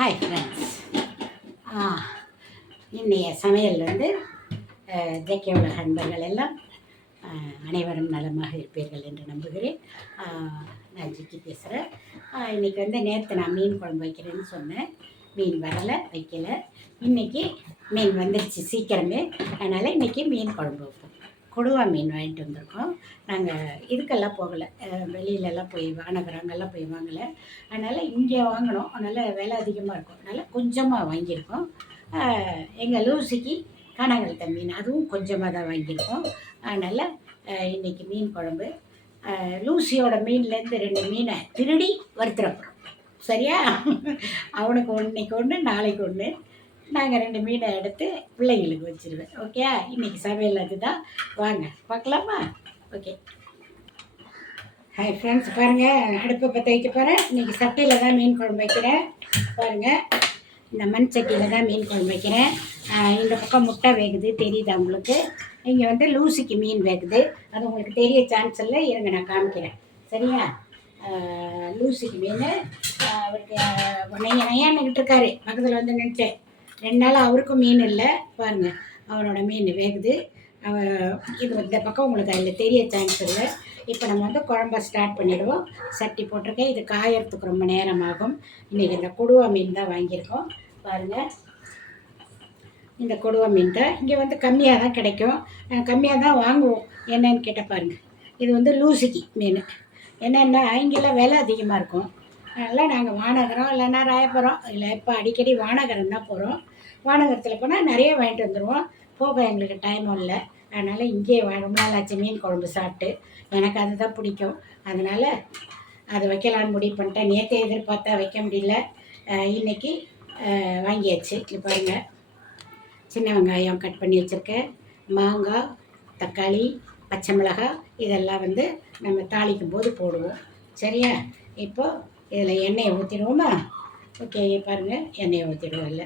Hi friends. இன்றைய சமையல் வந்து ஜேகே உலக அன்பர்கள் எல்லாம் அனைவரும் நலமாக இருப்பீர்கள் என்று நம்புகிறேன். நான் ஜிக்கி பேசுகிறேன். இன்றைக்கி வந்து நேற்று நான் மீன் குழம்பு வைக்கிறேன்னு சொன்னேன். மீன் வரலை, வைக்கலை. இன்றைக்கி மீன் வந்துடுச்சு சீக்கிரமே. அதனால் இன்றைக்கி மீன் குழம்பு வைப்போம். கொடுவா மீன் வாங்கிட்டு வந்திருக்கோம். நாங்கள் இதுக்கெல்லாம் போகலை, வெளியிலலாம் போய் வானகரங்கெல்லாம் போய் வாங்கலை. அதனால் இங்கே வாங்கினோம். அதனால் விலை அதிகமாக இருக்கும். அதனால் கொஞ்சமாக வாங்கியிருக்கோம். எங்கள் லூசிக்கு காணாங்கழுத்த மீன் அதுவும் கொஞ்சமாக தான் வாங்கியிருக்கோம். அதனால் இன்றைக்கி மீன் குழம்பு. லூசியோட மீன்லேருந்து 2 மீனை திருடி வறுத்துறப்போம். சரியா? அவனுக்கு இன்னைக்கு ஒன்று, நாளைக்கு ஒன்று. நாங்கள் 2 மீனை எடுத்து பிள்ளைங்களுக்கு வச்சுருவேன். ஓகே, இன்றைக்கி சமையல் அதுதான். வாங்க பார்க்கலாமா? ஓகே. ஹாய் ஃப்ரெண்ட்ஸ், பாருங்கள், அடுப்பை பற்ற வைக்க போகிறேன். இன்றைக்கி சட்டியில் தான் மீன் குழம்பு வைக்கிறேன். பாருங்கள், இந்த மண் சட்டியில் தான் மீன் குழம்பு வைக்கிறேன். இந்த பக்கம் முட்டை வேகுது, தெரியுது உங்களுக்கு. இங்கே வந்து லூசிக்கு மீன் வேகுது. அது உங்களுக்கு தெரிய சான்ஸ் இல்லை. இருங்க, நான் காமிக்கிறேன். சரியா? லூசிக்கு மீன் அவருக்கு நையான்னுக்கிட்டு இருக்காரு. பக்கத்தில் வந்து நின்றுட்டு 2 நாள் அவருக்கும் மீன் இல்லை. பாருங்கள், அவனோட மீன் வேகுது. இது இந்த பக்கம் உங்களுக்கு அதில் தெரிய சான்ஸ் இல்லை. இப்போ நம்ம வந்து குழம்ப ஸ்டார்ட் பண்ணிவிடுவோம். சட்டி போட்டிருக்கேன். இது காயறதுக்கு ரொம்ப நேரம் ஆகும். இன்றைக்கி இந்த கொடுவா மீன் தான் வாங்கியிருக்கோம். பாருங்கள், இந்த கொடுவா மீன் தான் இங்கே வந்து கம்மியாக தான் கிடைக்கும். கம்மியாக தான் வாங்குவோம். என்னன்னு கேட்டால் பாருங்கள், இது வந்து லூசிக்கு மீன். என்னென்னா இங்கெல்லாம் விலை அதிகமாக இருக்கும். அதனால் நாங்கள் வானகரம் இல்லைன்னா ராயபுரம் இல்லை, இப்போ அடிக்கடி வானகரம் தான் போகிறோம். வானகரத்தில் போனால் நிறைய வாங்கிட்டு வந்துடுவோம். போக எங்களுக்கு டைமும் இல்லை. அதனால் இங்கேயே ரொம்ப நாள் ஆச்சு மீன் குழம்பு சாப்பிட்டு. எனக்கு அதுதான் பிடிக்கும். அதனால் அதை வைக்கலான்னு முடிவு பண்ணிட்டேன். நேற்றே எதிர்பார்த்தா வைக்க முடியல. இன்றைக்கி வாங்கியாச்சு. இது பாருங்கள், சின்ன வெங்காயம் கட் பண்ணி வச்சுருக்கேன். மாங்காய், தக்காளி, பச்சை மிளகாய் இதெல்லாம் வந்து நம்ம தாளிக்கும் போது போடுவோம். சரியா? இப்போது இதில் எண்ணெயை ஊற்றிடுவோமா? ஓகே, பாருங்கள், எண்ணெயை ஊற்றிடுவோம். இல்லை,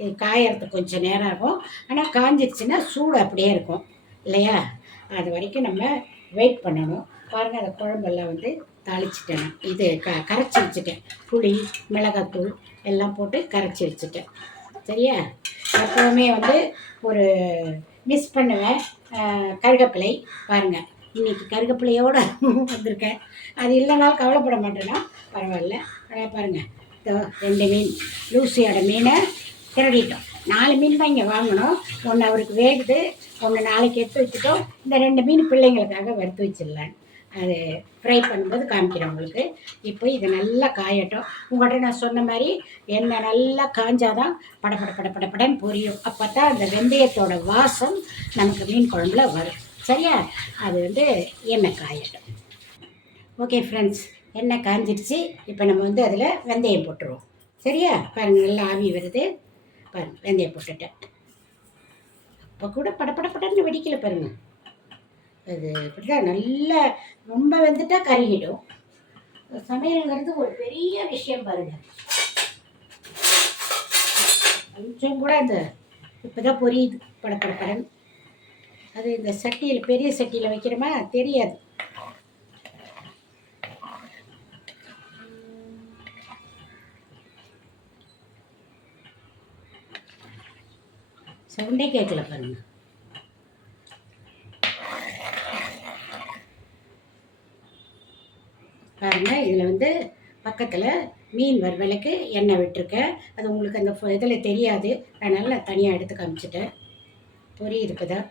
இது காயறதுக்கு கொஞ்சம் நேரம் ஆகும். ஆனால் காஞ்சிடுச்சுன்னா சூடு அப்படியே இருக்கும் இல்லையா? அது வரைக்கும் நம்ம வெயிட் பண்ணணும். பாருங்கள், அந்த குழம்பெல்லாம் வந்து தாளிச்சிட்டேன். இது கரைச்சி வச்சுட்டேன். புளி, மிளகாத்தூள் எல்லாம் போட்டு கரைச்சி வச்சுட்டேன். சரியா? எப்போவுமே வந்து ஒரு மிஸ் பண்ணுவேன் கருவேப்பிலை. பாருங்கள், இன்றைக்கி கருவேப்பிலையோடு வந்திருக்கேன். அது இல்லைனாலும் கவலைப்பட மாட்டேன்னா பரவாயில்ல. பாருங்கள், 2 மீன் லூசியோட மீனை திருடிட்டோம். 4 மீன் தான் இங்கே வாங்கினோம். ஒன்று அவருக்கு வேகுது, ஒன்று நாளைக்கு எடுத்து வச்சுட்டோம். இந்த 2 மீன் பிள்ளைங்களுக்காக வறுத்து வச்சிடலான்னு அது ஃப்ரை பண்ணும்போது காமிக்கிறேன் உங்களுக்கு. இப்போ இதை நல்லா காயட்டும். உங்கள்கிட்ட நான் சொன்ன மாதிரி எண்ணெய் நல்லா காஞ்சாதான் படப்படன்னு பொரியும். அப்போ தான் அந்த வெந்தயத்தோட வாசம் நமக்கு மீன் குழம்புல வரும். சரியா? அது வந்து எண்ணெய் காயட்டும். ஓகே ஃப்ரெண்ட்ஸ், எண்ணெய் காஞ்சிடுச்சு. இப்போ நம்ம வந்து அதில் வெந்தயம் போட்டுருவோம். சரியா? பாருங்கள், நல்லா ஆவி வருது. பாருங்கள், வெந்தயம் போட்டுட்டேன். அப்போ கூட படப்படன்னு வெடிக்கல பாருங்கள். அது இப்படி தான் நல்லா ரொம்ப வெந்துட்டா கருகிடும். சமையல்ங்கிறது ஒரு பெரிய விஷயம் பாருங்கள். கொஞ்சம் கூட அந்த இப்போ தான் பொரியுது படப்படன்னு. அது இந்த சட்டியில், பெரிய சட்டியில் வைக்கிறோமா தெரியாது. சவுண்டே கேட்கல பாருங்க. பாருங்கள், இதில் வந்து பக்கத்தில் மீன் வறுவலுக்கு எண்ணெய் விட்டுருக்கேன். அது உங்களுக்கு அந்த இதில் தெரியாது. அதனால் நான் தனியாக எடுத்து காமிச்சிட்டேன். பொரியுது இப்போ தான்.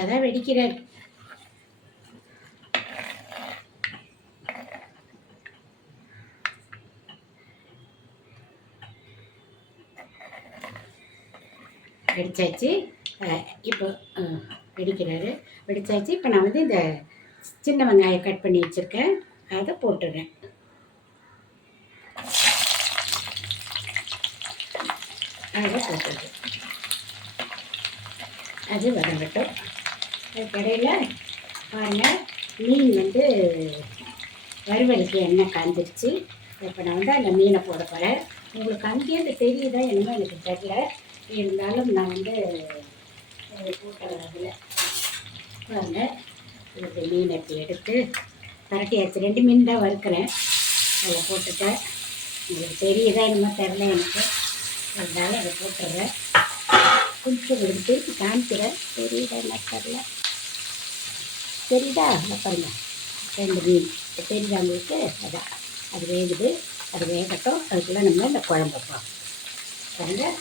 அதான் வெடிக்கிறார். வெடிச்சாச்சு. இப்போ வெடிக்கிறாரு. வெடிச்சாச்சு. இப்போ நான் வந்து இந்த சின்ன வெங்காயம் கட் பண்ணி வச்சுருக்கேன், அதை அதை போட்டுருது. அது வதங்கட்டும். அதுக்கடையில் பாருங்கள், மீன் வறுவலுக்கு எண்ணெய் காய்ஞ்சிருச்சு. இப்போ நான் அந்த மீனை போட போகிறேன். உங்களுக்கு அங்கேயிருந்து தெரியுதா என்னமோ எனக்கு தெரியல. இருந்தாலும் நான் போட்டேன். அதில் பாருங்கள், இந்த மீனை எடுத்து பரட்டியாச்சு. 2 மீன் தான் வறுக்கிறேன். அதில் போட்டுட்டேன். உங்களுக்கு தெரியுதா என்னமோ தெரில எனக்கு. அதனால் அதை போட்டுடுறேன். கொஞ்சம் திருப்பி காமிக்கிறேன். தெரியுதா என்ன தெரில. தெரியுதா? அதை பாருங்கள், 2 மீன் தெரியுதா உங்களுக்கு? அதான் அது வேகுது. அது வேகட்டும். அதுக்குள்ளே நம்ம இந்த குழம்பு வைப்போம். பாருங்கள்,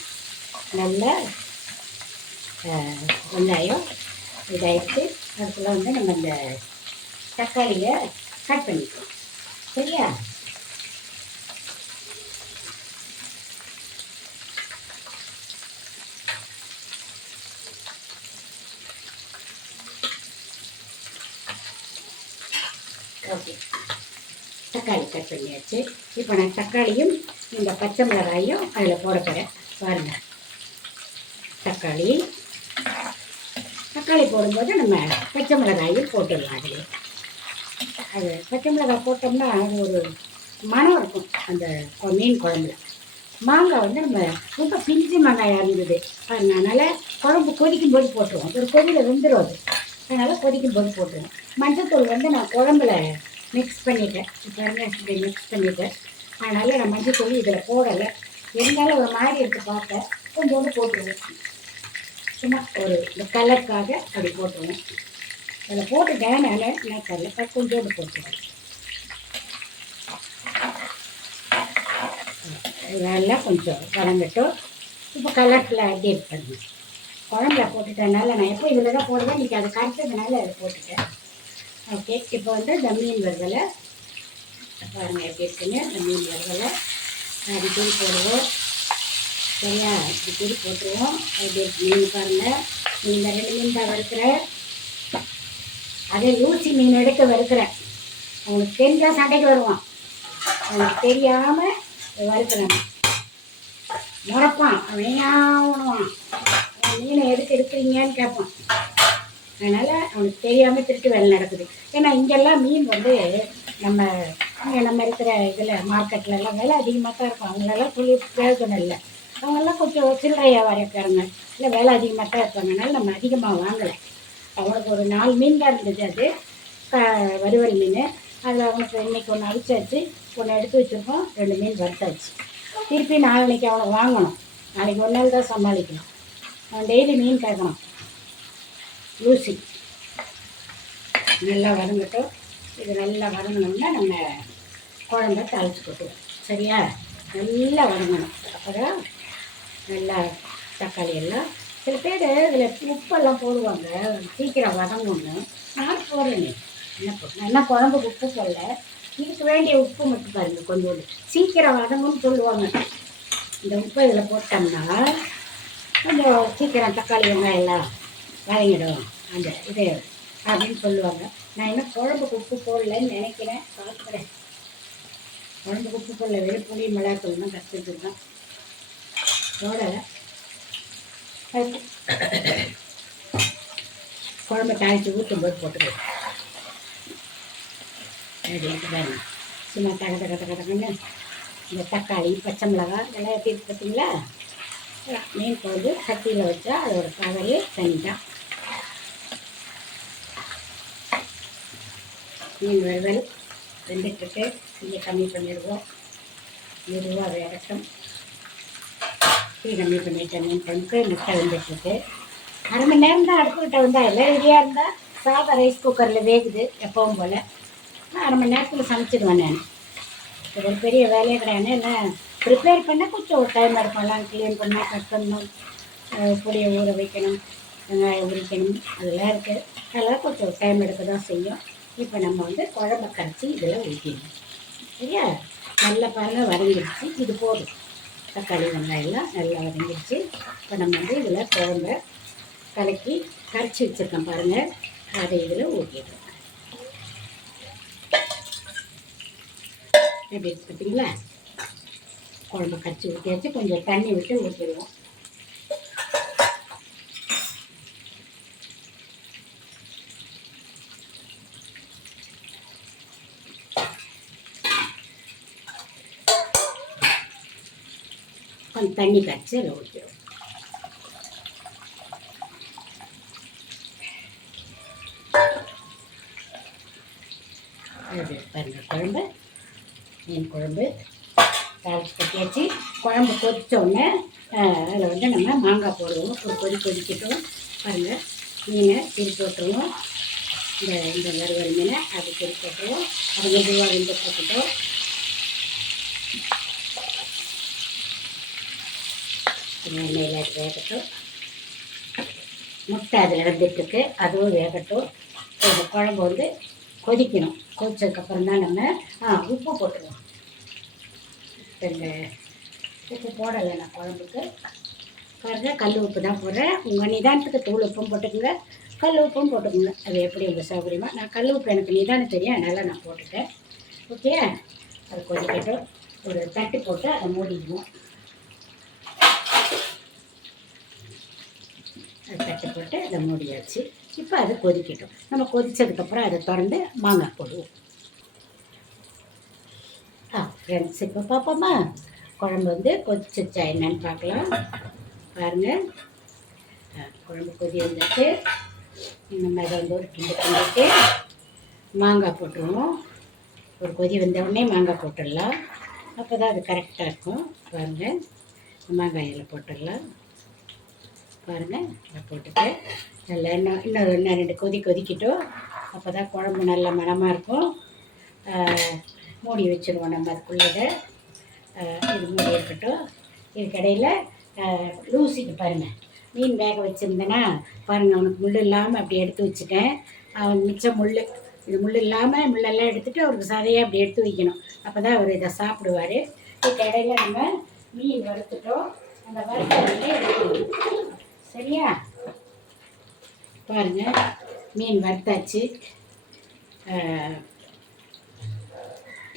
நல்ல வெங்காயம் இதாகிடுச்சு. அதுக்குள்ளே நம்ம இந்த தக்காளியை கட் பண்ணிக்கலாம். சரியா? ஓகே, தக்காளி கட் பண்ணியாச்சு. இப்போ நான் தக்காளியும் இந்த பச்சை மிளகாயும் அதில் போட போகிறேன். பாருங்கள், தக்காளி போடும்போது நம்ம பச்சை மிளகாயும் போட்டுடலாம். அதிலே அது பச்சை மிளகாய் போட்டோம்னா அது ஒரு மனம் இருக்கும் அந்த மீன் குழம்புல. மாங்காய் நம்ம ரொம்ப பிஞ்சு மாங்காயாக இருந்தது பாருங்க. அதனால் குழம்பு கொதிக்கும் போது போட்டுருவோம். ஒரு கொதியில் வெந்துடும் அது. அதனால் கொதிக்கும் போது போட்டுருவோம். மஞ்சத்தூள் நான் குழம்புல மிக்ஸ் பண்ணிட்டேன். பாருங்க, இப்படி மிக்ஸ் பண்ணிட்டேன். அதனால் நான் மஞ்சத்தூள் இதில் போடலை. இருந்தாலும் ஒரு மாதிரி எடுத்து பார்த்தேன். கொஞ்சோண்டு போட்டுருவோம். சும்மா ஒரு இந்த கலருக்காக அப்படி போட்டுருவோம். அதில் போட்டுட்டேன். நான் என்ன கலர் கொஞ்சோண்டு போட்டுருவேன். நல்லா கொஞ்சம் வதங்கட்டும். இப்போ கலரில் அப்டேட் பண்ணுவேன். குழம்புல போட்டுட்டனால நான் எப்போ இதில் தான் போடுவேன். இன்றைக்கி அதை கரைச்சதுனால அதை போட்டுட்டேன். ஓகே, இப்போ இந்த மீன் வறுவலை பாருங்கள் எப்படி இருக்குன்னு. இந்த மீன் வறுவலை அடிக்கடி போடுவோம். சரியா? அடிக்கடி போட்டுருவோம். எப்படி மீன் பாருங்கள். மீன் 2 மீன் தான் வறுக்கிறேன். அதே ஊசி மீன் எடுக்க வறுக்கிறேன். அவனுக்கு தெரிஞ்சால் சண்டைக்கு வருவான். அவனுக்கு தெரியாமல் வறுக்கிறேன். முறைப்பான். அவன் உணுவான். மீனை எடுக்கிறீங்கன்னு கேட்பான். அதனால் அவனுக்கு தெரியாமல் திருட்டு வேலை நடக்குது. ஏன்னா இங்கெல்லாம் மீன் நம்ம இருக்கிற இதில் மார்க்கெட்லலாம் விலை அதிகமாக தான் இருக்கும். அவங்களெல்லாம் சொல்லி பிரயோஜனம் இல்லை. அவங்கெல்லாம் கொஞ்சம் சில்லறையாக வரைக்காரங்க. இல்லை விலை அதிகமாக தான் இருப்பாங்கனால நம்ம அதிகமாக வாங்கலை. அவனுக்கு ஒரு 4 மீன் தான் இருந்தது. அது வறுவல் மீன். அதில் அவனுக்கு இன்றைக்கி ஒன்று அவிச்சாச்சு, ஒன்று எடுத்து வச்சுருக்கோம். 2 மீன் வறுத்தாச்சு. திருப்பி நாளைக்கு அவனை வாங்கணும். நாளைக்கு ஒரு நாள் தான் சமாளிக்கணும். அவன் டெய்லி மீன் கேட்கணும். லூசி நல்லா வதங்கட்டும். இது நல்லா வதங்கினோம்னா நம்ம குழம்ப தாளித்து கொட்டுவோம். சரியா? நல்லா வதங்கணும். அப்போ தான் நல்லா தக்காளி எல்லாம். சில பேர் இதில் உப்பெல்லாம் போடுவாங்க, சீக்கிரம் வதங்கணும்னு. நான் போடுறேன். என்ன குழம்புக்கு உப்பு போடல. இதுக்கு வேண்டிய உப்பு மட்டும் பாருங்கள். கொஞ்சோண்டு சீக்கிரம் வதங்கணும்னு சொல்லுவாங்க. இந்த உப்பை இதில் போட்டோம்னா கொஞ்சம் சீக்கிரம் தக்காளி வெங்காயம் எல்லாம் வதங்கிடும் அந்த இது அப்படின்னு சொல்லுவாங்க. நான் என்ன குழம்புக்கு உப்பு போடலன்னு நினைக்கிறேன். பார்க்குறேன். குழம்புக்கு உப்பு போடல, வெறும் புளி மிளகாத்தூள் தான் கற்றுட்டுருக்கேன். போடலை. குழம்பு தாளித்து ஊற்றும்போது போட்டுருவேன். அப்படின்ட்டு சும்மா தகன்னு இந்த தக்காளி பச்சை மிளகாய் இதெல்லாம் எப்படி இருக்கு பார்த்தீங்களா? மீன் குழம்பு சட்டியில் வச்சா அதோட கவரே தனி தான். மீன் வறுவல் வெந்துட்டுருக்கு. இங்கே கம்மி பண்ணிடுவோம். மெதுவாக வேகட்டும். டீ கம்மி பண்ணிட்டேன். மீன் குழம்புக்கு முட்டை வெந்துட்டுருக்கு. 1/2 மணி நேரம் தான் அடுப்புக்கிட்ட வந்தால் எல்லாம் ரெடியாக இருந்தால் சாதம் ரைஸ் குக்கரில் வேகுது எப்பவும் போல். 1/2 மணி நேரத்தில் சமைச்சிடுவேன் நான். இது ஒரு பெரிய வேலையே கிடையாது. என்ன ப்ரிப்பேர் பண்ண கொஞ்சம் ஒரு டைம் இருக்கும். எல்லாம் க்ளீன் பண்ணால் கட் பண்ணணும், பொடியை ஊற வைக்கணும், வெங்காயம் உரிக்கணும், அதெல்லாம் இருக்குது. அதெல்லாம் கொஞ்சம் டைம் எடுக்க தான் செய்யும். இப்போ நம்ம குழம்பை கரைச்சி இதில் ஊற்றிடணும். சரியா? நல்லா பாருங்கள் வதங்கிடுச்சு. இது போதும். தக்காளி வெங்காயம்லாம் நல்லா வதங்கிடுச்சு. இப்போ நம்ம இதில் குழம்பை கலக்கி கரைச்சி வச்சுருக்கோம் பாருங்கள். அதை இதில் ஊற்றிடுவோம். எப்படி பார்த்தீங்களா? குழம்பு கரைச்சி ஊற்றியாச்சு. கொஞ்சம் தண்ணி விட்டு ஊற்றிடுவோம். தண்ணி காய்ச்சி அதில் ஊற்றிடும். அது பாருங்கள் குழம்பு, மீன் குழம்பு தாளிச்சு கட்டியாச்சு. குழம்பு கொதித்தோடனே அதில் வந்து நம்ம மாங்காய் போடுவோம். ஒரு கொதிக்கட்டும். பாருங்கள், மீனை திருப்பி போட்டுருவோம். இந்த வறுவல் மீனை அது திருப்பி போட்டுருவோம். அது மெதுவாக வெந்து போட்டுட்டோம். எண்ணெயில் வேகட்டும். முட்டை அதில் வெந்துட்டுருக்கு, அதுவும் வேகட்டும். இந்த குழம்பு வந்து கொதிக்கணும். கொதிச்சதுக்கப்புறம் தான் நம்ம உப்பு போட்டுருவோம். இந்த உப்பு போடலை நான் குழம்புக்கு. பாருங்கள், கல் உப்பு தான் போடுறேன். உங்கள் நிதானத்துக்கு தூள் உப்பும் போட்டுக்கோங்க, கல் உப்பும் போட்டுக்கோங்க. அது எப்படி உங்கள் சௌகரியமாக. நான் கல் உப்பு எனக்கு நிதானம் தெரியும், அதனால் நான் போட்டுட்டேன். ஓகே, அது கொதிக்கட்டும். ஒரு தட்டு போட்டு அதை மூடிடுவோம். அது தட்டு போட்டு அதை மூடியாச்சு. இப்போ அது கொதிக்கட்டும். நம்ம கொதித்ததுக்கப்புறம் அதை திறந்து மாங்காய் போடுவோம். ஃப்ரெண்ட்ஸ், இப்போ பார்ப்போமா குழம்பு வந்து கொதிச்சிச்சா என்னன்னு பார்க்கலாம். பாருங்கள், குழம்பு கொதி வந்துட்டு நம்ம அதை வந்து ஒரு கிண்டிட்டு மாங்காய் போட்டுருவோம். ஒரு கொதி வந்தவுடனே மாங்காய் போட்டுடலாம். அப்போ தான் அது கரெக்டாக இருக்கும். பாருங்கள், மாங்காயில் போட்டுடலாம். பாருங்கள், அதை போட்டுட்டு நல்லா இன்னும் 2 கொதிக்கட்டும். அப்போ தான் குழம்பு நல்ல மணமாக இருக்கும். மூடி வச்சுருவோம் நம்ம அதுக்குள்ளே. இது மூடி இருக்கட்டும். இதுக்கடையில் லூசிக்கு பாருங்கள், மீன் வேக வச்சுருந்தேன்னா பாருங்கள், அவனுக்கு முள் இல்லாமல் அப்படி எடுத்து வச்சுட்டேன். அவன் மிச்சம் இது முள் இல்லாமல் முள்ளெல்லாம் எடுத்துகிட்டு அவருக்கு சதையாக அப்படி எடுத்து வைக்கணும். அப்போ தான் அவர் இதை சாப்பிடுவார். இதுக்கடையில் நம்ம மீன் வறுத்துட்டோம். அந்த வறுத்தவங்களே எடுத்துக்கணும். சரியா? பாருங்கள், மீன் வறுத்தாச்சு.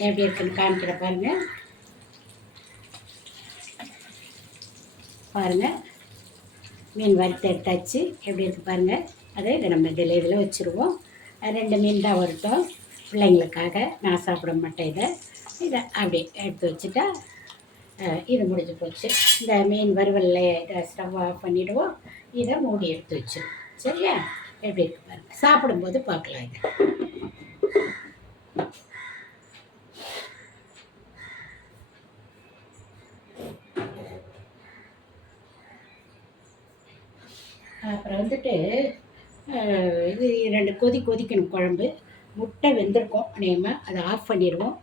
எப்படி இருக்குன்னு காமிக்கிற பாருங்கள். பாருங்கள், மீன் வறுத்து எடுத்தாச்சு. எப்படி இருக்குது பாருங்கள். அதை நம்ம இதில் வச்சுருவோம். 2 மீன் தான் வரட்டும் பிள்ளைங்களுக்காக. நான் சாப்பிட மாட்டேன். இதை அப்படி எடுத்து வச்சுட்டா இது முடிஞ்சு போச்சு. இந்த மீன் வறுவலில் இதை ஸ்டவ் ஆஃப் பண்ணிவிடுவோம். இதை மூடி எடுத்து வச்சிடும். சரியா? எப்படி இருக்கு பாருங்கள். சாப்பிடும்போது பார்க்கலாம். இது அப்புறம் வந்துட்டு இது 2 கொதிக்கணும் குழம்பு. முட்டை வெந்திருக்கும் அநேகமாக. அதை ஆஃப் பண்ணிடுவோம்.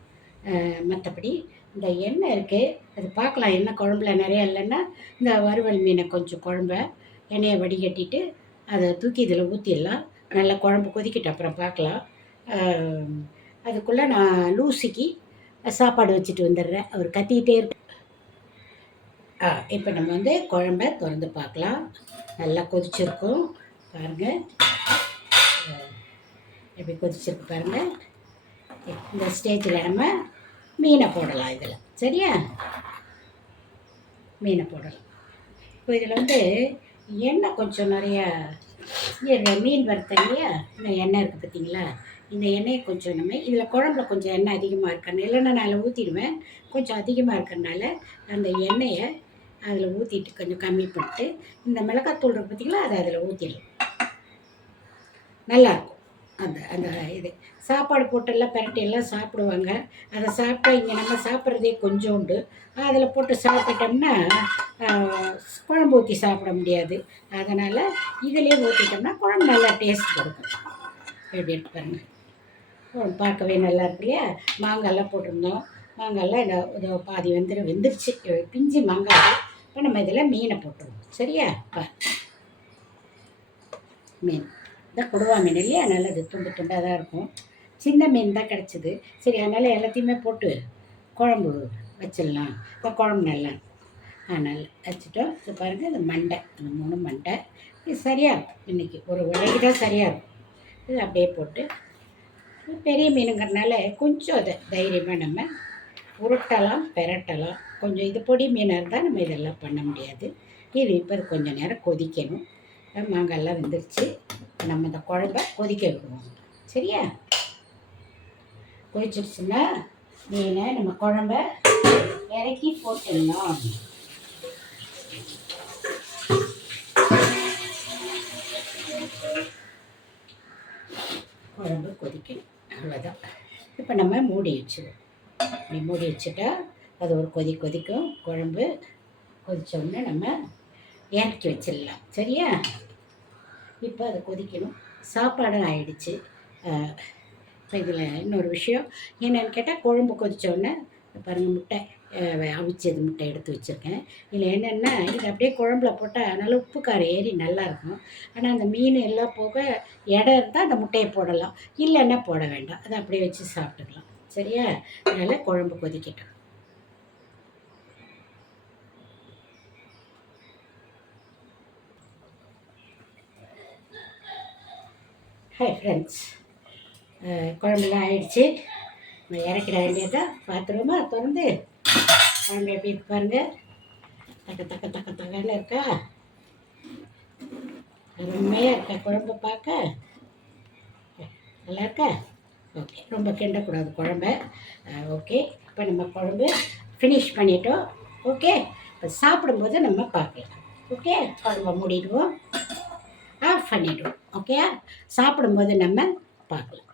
மற்றபடி இந்த எண்ணெய் இருக்குது, அது பார்க்கலாம். எண்ணெய் குழம்புல நிறையா இல்லைன்னா இந்த வறுவல் மீனை கொஞ்சம் குழம்ப எண்ணெயை வடிகட்டிட்டு அதை தூக்கி இதில் ஊற்றிடலாம். நல்லா குழம்பு கொதிக்கிட்டு அப்புறம் பார்க்கலாம். அதுக்குள்ளே நான் லூசிக்கு சாப்பாடு வச்சுட்டு வந்துடுறேன். அவர் கத்திக்கிட்டே இருக்கு. இப்போ நம்ம வந்து குழம்ப திறந்து பார்க்கலாம். நல்லா கொதிச்சிருக்கும் பாருங்கள். எப்படி கொதிச்சிருக்கு பாருங்கள். இந்த ஸ்டேஜில் நம்ம மீனை போடலாம் இதில். சரியா? மீனை போடலாம். இப்போ இதில் வந்து எண்ணெய் கொஞ்சம் நிறையா மீன் வறுத்தேன் இல்லையா, இந்த எண்ணெய் இருக்குது பார்த்தீங்களா, இந்த எண்ணெயை கொஞ்சம் நம்ம இதில் குழம்புல கொஞ்சம் எண்ணெய் அதிகமாக இருக்கணும். இல்லைன்னா நான் அதில் ஊற்றிடுவேன். கொஞ்சம் அதிகமாக இருக்கிறதுனால அந்த எண்ணெயை அதில் ஊற்றிட்டு கொஞ்சம் கம்மி பண்ணிட்டு இந்த மிளகாத்தூள் இருக்குது பார்த்தீங்களா, அதை அதில் ஊற்றிடலாம். நல்லாயிருக்கும். அந்த அந்த இது சாப்பாடு போட்டெல்லாம் பெரட்டியெல்லாம் சாப்பிடுவாங்க. அதை சாப்பிட்டா இங்கே நம்ம சாப்பிட்றதே கொஞ்சோண்டு அதில் போட்டு சாப்பிட்டோம்னா குழம்பு ஊற்றி சாப்பிட முடியாது. அதனால் இதிலே ஊற்றிட்டோம்னா குழம்பு நல்லா டேஸ்ட் கொடுக்கும். எப்படி எடுத்து பாருங்கள். பார்க்கவே நல்லா இருக்கு இல்லையா? மாங்காயெல்லாம் போட்டிருந்தோம். மாங்காயெல்லாம் இதோ பாதி வெந்துருச்சு. பிஞ்சு மாங்காய். இப்போ நம்ம இதில் மீனை போட்டுருவோம். சரியா? மீன் இந்த கொடுவா மீன் இல்லையா, நல்லது. துண்டு துண்டாக தான் இருக்கும். சின்ன மீன் தான் கிடச்சிது. சரி, அதனால் எல்லாத்தையுமே போட்டு குழம்பு வச்சிடலாம். இப்போ குழம்பு நல்லா இருக்கும். அதனால் வச்சுட்டோம். இது பாருங்கள், இந்த மண்டை, அந்த 3 மண்டை இது சரியாக இருக்கும். இன்றைக்கி ஒரு விலைக்கு தான் சரியாக இருக்கும். இது அப்படியே போட்டு பெரிய மீனுங்கிறதுனால கொஞ்சம் அதை தைரியமாக நம்ம உருட்டலாம், பெரட்டலாம். கொஞ்சம் இது பொடி மீனாக இருந்தால் நம்ம இதெல்லாம் பண்ண முடியாது. இது இப்போ இது கொஞ்சம் நேரம் கொதிக்கணும். மாங்காயெல்லாம் வெந்துருச்சு. நம்ம இந்த குழம்ப கொதிக்க விடுவோம். சரியா? கொதிச்சிருச்சுன்னா மீனை நம்ம குழம்ப இறக்கி போட்டுடலாம். இப்போ நம்ம மூடி வச்சுருவோம். இப்படி மூடி வச்சுட்டா அது ஒரு கொதிக்கும். குழம்பு கொதித்தோடனே நம்ம இறக்கி வச்சிடலாம். சரியா? இப்போ அது கொதிக்கணும். சாப்பாடும் ஆயிடுச்சு. இப்போ இதில் இன்னொரு விஷயம் என்னென்னு கேட்டால், குழம்பு கொதித்தோடனே பாருங்கள், முட்டை அவிச்சது முட்டை எடுத்து வச்சுருக்கேன். இதில் என்னென்னா, இது அப்படியே குழம்புல போட்டால் நல்லா உப்பு காரம் ஏறி நல்லாயிருக்கும். ஆனால் அந்த மீன் எல்லாம் போக இடம் இருந்தால் அந்த முட்டையை போடலாம், இல்லைன்னா போட வேண்டாம். அதை அப்படியே வச்சு சாப்பிட்டுக்கலாம். சரியா? அதனால் குழம்பு கொதிக்கட்டும். ஹாய் ஃப்ரெண்ட்ஸ், குழம்புலாம் ஆயிடுச்சு. இறக்கிட வேண்டியதான். பார்த்துருவோமா திறந்து? குழம்பு எப்படி இருக்கு பாருங்கள். தக்கன்னு இருக்கா? அருமையாக இருக்கா குழம்பு பார்க்க? நல்லா இருக்கா? ஓகே, ரொம்ப கிண்டக்கூடாது குழம்ப. ஓகே, இப்போ நம்ம குழம்பு ஃபினிஷ் பண்ணிட்டோம். ஓகே, இப்போ சாப்பிடும்போது நம்ம பார்க்கலாம். ஓகே, குழம்ப மூடிடுவோம், ஆஃப் பண்ணிவிடுவோம். ஓகே, சாப்பிடும்போது நம்ம பார்க்கலாம்.